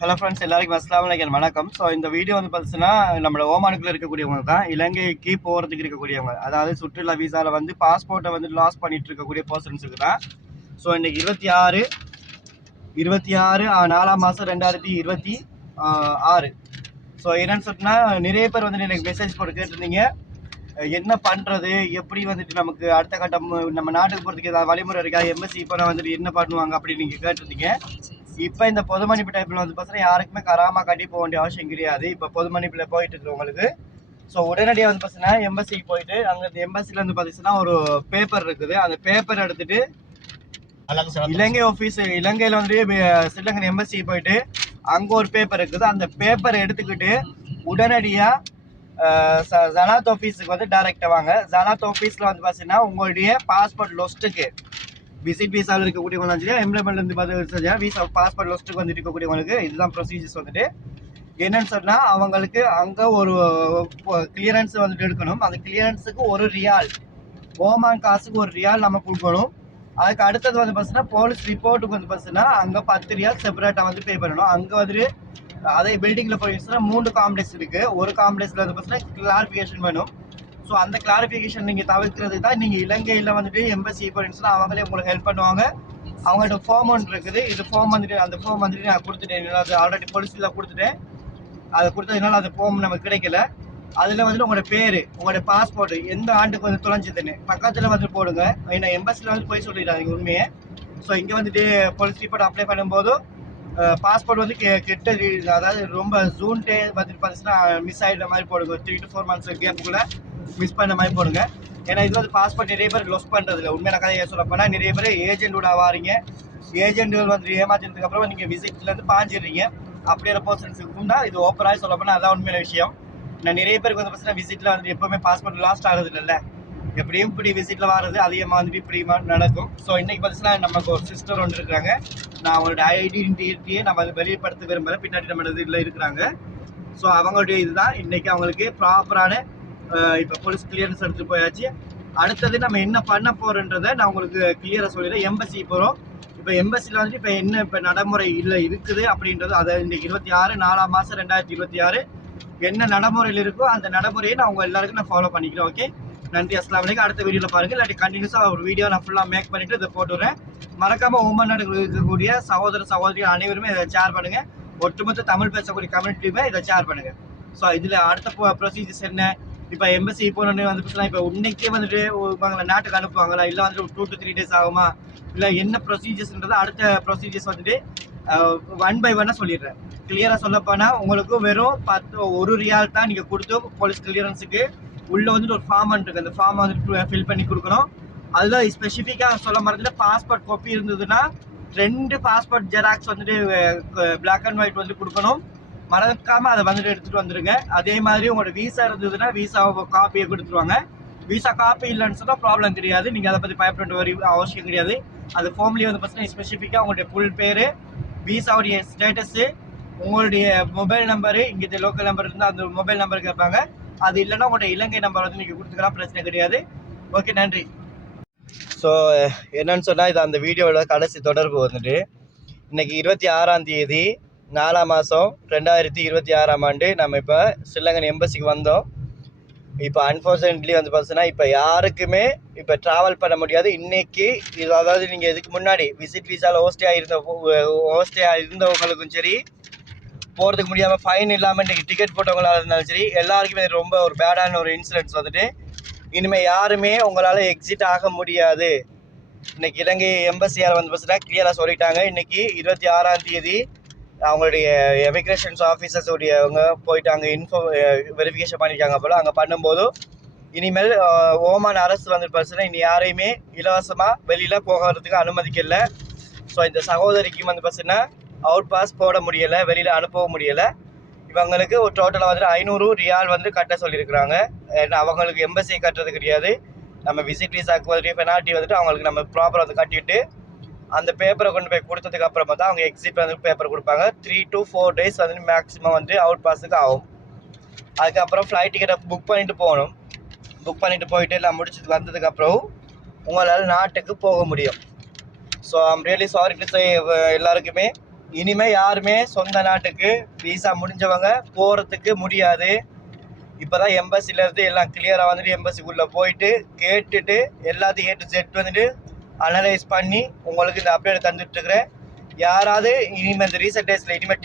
Hello friends, எல்லாருக்கும் அஸ்ஸலாமு அலைக்கும், வணக்கம். ஸோ இந்த வீடியோ வந்து பார்த்தீங்கன்னா நம்மளோட ஓமானுக்குள்ள இருக்கக்கூடியவங்க தான், இலங்கைக்கு போகிறதுக்கு இருக்கக்கூடியவங்க, அதாவது சுற்றுலா விசாவில் வந்து பாஸ்போர்ட்டை வந்து லாஸ் பண்ணிட்டு இருக்கக்கூடிய பர்சன்ஸுக்கு தான். ஸோ இன்னைக்கு 26 4ஆம் மாதம் 2026. ஸோ என்னன்னு சொன்னால், நிறைய பேர் வந்துட்டு எனக்கு மெசேஜ் போட்டு கேட்டிருந்தீங்க, என்ன பண்ணுறது, எப்படி வந்துட்டு நமக்கு அடுத்த கட்டம் நம்ம நாட்டுக்கு போகிறதுக்கு ஏதாவது வழிமுறை இருக்கா, எம்எஸ்சி இப்போ வந்துட்டு என்ன பண்ணுவாங்க அப்படின்னு நீங்கள் கேட்டிருந்தீங்க. இப்போ இந்த பொது மன்னிப்பு டைப்பில் வந்து பார்த்தீங்கன்னா யாருக்குமே கராமா கட்டி போக வேண்டிய அவசியம் கிடையாது. இப்போ பொது மன்னிப்பில் போயிட்டு இருக்கிறவங்களுக்கு ஸோ உடனடியாக வந்து பார்த்தீங்கன்னா எம்பசிக்கு போயிட்டு அங்கே எம்பசியில் வந்து பார்த்தீங்கன்னா ஒரு பேப்பர் இருக்குது. அந்த பேப்பர் எடுத்துட்டு இலங்கை ஆஃபீஸ், இலங்கையில் வந்து ஸ்ரீலங்கன் எம்பசி போயிட்டு அங்கே ஒரு பேப்பர் இருக்குது. அந்த பேப்பரை எடுத்துக்கிட்டு உடனடியாக ஜனாத் ஆஃபீஸுக்கு வந்து டைரெக்டாக வாங்க. ஜனாத் ஆஃபீஸில் வந்து பார்த்தீங்கன்னா உங்களுடைய பாஸ்போர்ட் லொஸ்ட்டுக்கு, விசிட் விசாவில் இருக்கக்கூடியவங்க சரி, எம்ப்ளாய்மெண்ட்லேருந்து பார்த்து விசா பாஸ்போர்ட் லொஸ்ட்டுக்கு வந்துட்டு இருக்கக்கூடியவங்களுக்கு இதுதான் ப்ரொசீஜர்ஸ் வந்துட்டு. என்னன்னு சொன்னால் அவங்களுக்கு அங்கே ஒரு கிளியரன்ஸ் வந்துட்டு எடுக்கணும். அந்த கிளியரன்ஸுக்கு ஒரு ரியால், ஓமான் காசுக்கு ஒரு ரியால் நம்ம கொடுக்கணும். அதுக்கு அடுத்தது வந்து பார்த்தீங்கன்னா போலீஸ் ரிப்போர்ட்டுக்கு வந்து பார்த்தீங்கன்னா அங்கே 10 ரியால் செப்பரேட்டாக வந்து பே பண்ணணும். அங்கே வந்துட்டு அதே பில்டிங்கில் போயிடுச்சுன்னா 3 காம்ப்ளெக்ஸ் இருக்குது. ஒரு காம்ப்ளெக்ஸில் வந்து பார்த்தீங்கன்னா கிளாரிஃபிகேஷன் வேணும். ஸோ அந்த கிளாரிஃபிகேஷன் நீங்கள் தவிர்க்கிறது தான் நீங்கள் இலங்கையில் வந்துட்டு எம்பசி போயிடுச்சுன்னா அவங்களே உங்களுக்கு ஹெல்ப் பண்ணுவாங்க. அவங்கள்ட்ட ஃபார்ம் ஒன்று இருக்குது. இது ஃபார்ம் வந்துட்டு, அந்த ஃபார்ம் வந்துட்டு நான் கொடுத்துட்டேன், அது ஆல்ரெடி போலீஸில் கொடுத்துட்டேன். அதை கொடுத்ததுனால அந்த ஃபார்ம் நமக்கு கிடைக்கல. அதில் வந்துட்டு உங்களோட பேர், உங்களோட பாஸ்போர்ட் எந்த ஆண்டுக்கு வந்து தொலைஞ்சதுன்னு பக்கத்தில் வந்து போடுங்க. ஏன்னா எம்பசியில் வந்து போய் சொல்லிடுறாங்க உண்மையை. ஸோ இங்கே வந்துட்டு போலீஸ் ரிப்போர்ட் அப்ளை பண்ணும்போது பாஸ்போர்ட் வந்து கெட்ட, அதாவது ரொம்ப ஜூன் டே வந்துட்டு பார்த்தீங்கன்னா மிஸ் ஆகிடுற மாதிரி போடுங்க. 3 to 4 months கேப்புக்குள்ளே மிஸ் பண்ண மாதிரி போடுங்க. ஏன்னா இது வந்து பாஸ்போர்ட் நிறைய பேர் லொஸ் பண்ணுறதில்ல. உண்மையான கதையை சொல்ல போனால் நிறைய பேர் ஏஜென்ட்டோட வாரீங்க. ஏஜென்ட்டுகள் வந்து ஏமாத்தினதுக்கு அப்புறம் நீங்கள் விசிட்லேருந்து பாஞ்சிடுறீங்க. அப்படியான பர்சன்ஸுக்கும் தான் இது ஓப்பனாக சொல்ல போனால் அதான் உண்மையான விஷயம். நான் நிறைய பேருக்கு வந்து பார்த்தீங்கன்னா விசிட்டில் வந்து எப்போவுமே பாஸ்போர்ட் லாஸ்ட் ஆகுது இல்லைல்ல, எப்படியும் இப்படி விசிட்டில் வர்றது அதிகமாக வந்துட்டு இப்படி நடக்கும். ஸோ இன்றைக்கி பார்த்தீங்கன்னா நமக்கு ஒரு சிஸ்டர் ஒன்று இருக்கிறாங்க. நான் அவங்களோட ஐடென்டிட்டியை நம்ம அதை வெளிப்படுத்த விரும்புகிறேன். பின்னாடி நம்ம இதில் இருக்கிறாங்க. ஸோ அவங்களுடைய இதுதான் இன்றைக்கி அவங்களுக்கு ப்ராப்பரான இப்போ போலீஸ் கிளியரன்ஸ் எடுத்துகிட்டு போயாச்சு. அடுத்தது நம்ம என்ன பண்ண போகிறோன்றதை நான் உங்களுக்கு கிளியராக சொல்லிடுறேன். எம்பசி போகிறோம். இப்போ எம்பசியில் வந்துட்டு இப்போ என்ன இப்போ நடைமுறை இல்லை இருக்குது அப்படின்றது, அதை இன்றைக்கி 26 4ஆம் மாதம் 2026 என்ன நடைமுறையில் இருக்கோ அந்த நடைமுறையை நான் உங்கள் எல்லாருக்கும் நான் ஃபாலோ பண்ணிக்கிறேன். ஓகே, நன்றி, அஸ்ஸலாமு அலைக்கும். அடுத்த வீடியோவில் பாருங்கள். இல்லாட்டி கண்டினியூஸாக ஒரு வீடியோ நான் ஃபுல்லாக மேக் பண்ணிவிட்டு இதை போட்டுவிடுறேன். மறக்காமல் ஓமன் நாடுகளில் இருக்கக்கூடிய சகோதர சகோதரிகள் அனைவருமே இதை ஷேர் பண்ணுங்கள். ஒட்டுமொத்த தமிழ் பேசக்கூடிய கம்யூனிட்டியுமே இதை ஷேர் பண்ணுங்கள். ஸோ இதில் அடுத்த ப்ரொசீஜர்ஸ் என்ன, இப்போ எம்பசி போனோன்னு வந்து பார்த்தீங்கன்னா இப்போ இன்னைக்கே வந்துட்டு உங்களை நாட்டுக்கு அனுப்புவாங்களா, இல்லை வந்துட்டு 2 to 3 days ஆகுமா, இல்லை என்ன ப்ரொசீஜர்ஸ்ன்றது அடுத்த ப்ரொசீஜர்ஸ் வந்துட்டு 1 by 1 சொல்லிடுறேன். கிளியராக சொல்லப்போனால் உங்களுக்கு வெறும் 1 ரியால் தான் நீங்கள் கொடுத்து போலீஸ் கிளியரன்ஸுக்கு உள்ளே வந்துட்டு ஒரு ஃபார்ம் இருக்குது. அந்த ஃபார்மை வந்துட்டு ஃபில் பண்ணி கொடுக்கணும். அதில் ஸ்பெசிஃபிக்காக சொல்ல மாதிரி பாஸ்போர்ட் காப்பி இருந்ததுன்னா 2 பாஸ்போர்ட் ஜெராக்ஸ் வந்துட்டு பிளாக் அண்ட் ஒயிட் வந்து கொடுக்கணும். மறக்காமல் அதை வந்துட்டு எடுத்துகிட்டு வந்துடுங்க. அதே மாதிரி உங்களோட வீசா இருந்ததுன்னா வீசா காப்பியை கொடுத்துருவாங்க. வீசா காப்பி இல்லைன்னு சொன்னால் ப்ராப்ளம் கிடையாது. நீங்கள் அதை பற்றி பயப்பட வேண்டிய அவசியம் கிடையாது. அது ஃபார்ம்லேயே வந்து பார்த்தீங்கன்னா ஸ்பெசிஃபிக்காக உங்களுடைய ஃபுல் பேர், வீசாவுடைய ஸ்டேட்டஸு, உங்களுடைய மொபைல் நம்பரு, இங்கே லோக்கல் நம்பர் இருந்தால் அந்த மொபைல் நம்பர் கேட்பாங்க. அது இல்லைன்னா உங்களுடைய இலங்கை நம்பர் வந்து நீங்கள் கொடுத்துக்கலாம், பிரச்சனை கிடையாது. ஓகே, நன்றி. ஸோ என்னன்னு சொன்னால் இது அந்த வீடியோவில் கடைசி தொடர்பு வந்துட்டு இன்றைக்கி 26ஆம் தேதி 4ஆம் மாதம் 2026 நம்ம இப்போ ஸ்ரீலங்கன் எம்பசிக்கு வந்தோம். இப்போ அன்ஃபார்ச்சுனேட்லி வந்து பார்த்தீங்கன்னா இப்போ யாருக்குமே இப்போ ட்ராவல் பண்ண முடியாது இன்றைக்கி. இது அதாவது நீங்கள் இதுக்கு முன்னாடி விசிட் விசாவில் ஹோஸ்டேயாக இருந்தவங்களுக்கும் சரி, போகிறதுக்கு முடியாமல் ஃபைன் இல்லாமல் இன்றைக்கி டிக்கெட் போட்டவங்களாக இருந்தாலும் சரி, எல்லாருக்குமே ரொம்ப ஒரு பேடான ஒரு இன்சிடென்ட்ஸ் வந்துட்டு. இனிமேல் யாருமே உங்களால் எக்ஸிட் ஆக முடியாது. இன்றைக்கி இலங்கை எம்பசியால் வந்து பார்த்தீங்கன்னா கிளியராக சொல்லிட்டாங்க. இன்றைக்கி 26ஆம் தேதி அவங்களுடைய எமிக்ரேஷன்ஸ் ஆஃபீஸர்ஸ் உடையவங்க போயிட்டு அங்கே வெரிஃபிகேஷன் பண்ணியிருக்காங்க போல். அங்கே பண்ணும்போது இனிமேல் ஓமான் அரசு வந்து பார்த்தீங்கன்னா இனி யாரையுமே இலவசமாக வெளியில் போகிறதுக்கு அனுமதிக்கலை. ஸோ இந்த சகோதரிக்கும் வந்து பார்த்தீங்கன்னா அவுட் பாஸ் போட முடியலை, வெளியில் அனுப்பவும் முடியலை. இவங்களுக்கு ஒரு டோட்டலாக வந்துட்டு 500 ரியால் வந்து கட்ட சொல்லியிருக்கிறாங்க. ஏன்னா அவங்களுக்கு எம்பசி கட்டுறது கிடையாது. நம்ம விசிட் விசாக்கு வந்துட்டு பெனால்ட்டி வந்துட்டு அவங்களுக்கு நம்ம ப்ராப்பராக வந்து கட்டிட்டு அந்த பேப்பரை கொண்டு போய் கொடுத்ததுக்கு அப்புறமா தான் அவங்க எக்ஸிட் வந்து பேப்பர் கொடுப்பாங்க. 3 to 4 days வந்து மேக்ஸிமம் வந்து அவுட் பாஸுக்கு ஆகும். அதுக்கப்புறம் ஃப்ளைட் டிக்கெட்டை புக் பண்ணிட்டு போகணும். புக் பண்ணிட்டு போயிட்டு எல்லாம் முடிச்சுட்டு வந்ததுக்கப்புறம் உங்களால் நாட்டுக்கு போக முடியும். So I'm really sorry to say எல்லாருக்குமே இனிமே யாருமே சொந்த நாட்டுக்கு விசா முடிஞ்சவங்க போறதுக்கு முடியாது. இப்பதான் எம்பசில இருந்து எல்லாம் கிளியரா வந்துட்டு எம்பசிக்குள்ள போயிட்டு கேட்டுட்டு எல்லாத்தையும் A to Z வந்துட்டு அனலைஸ் பண்ணி உங்களுக்கு இந்த அப்டேட் தந்துட்டு இருக்கிறேன். யாராவது இனிமே இந்த ரீசெண்ட் டேஸ்ல இனிமே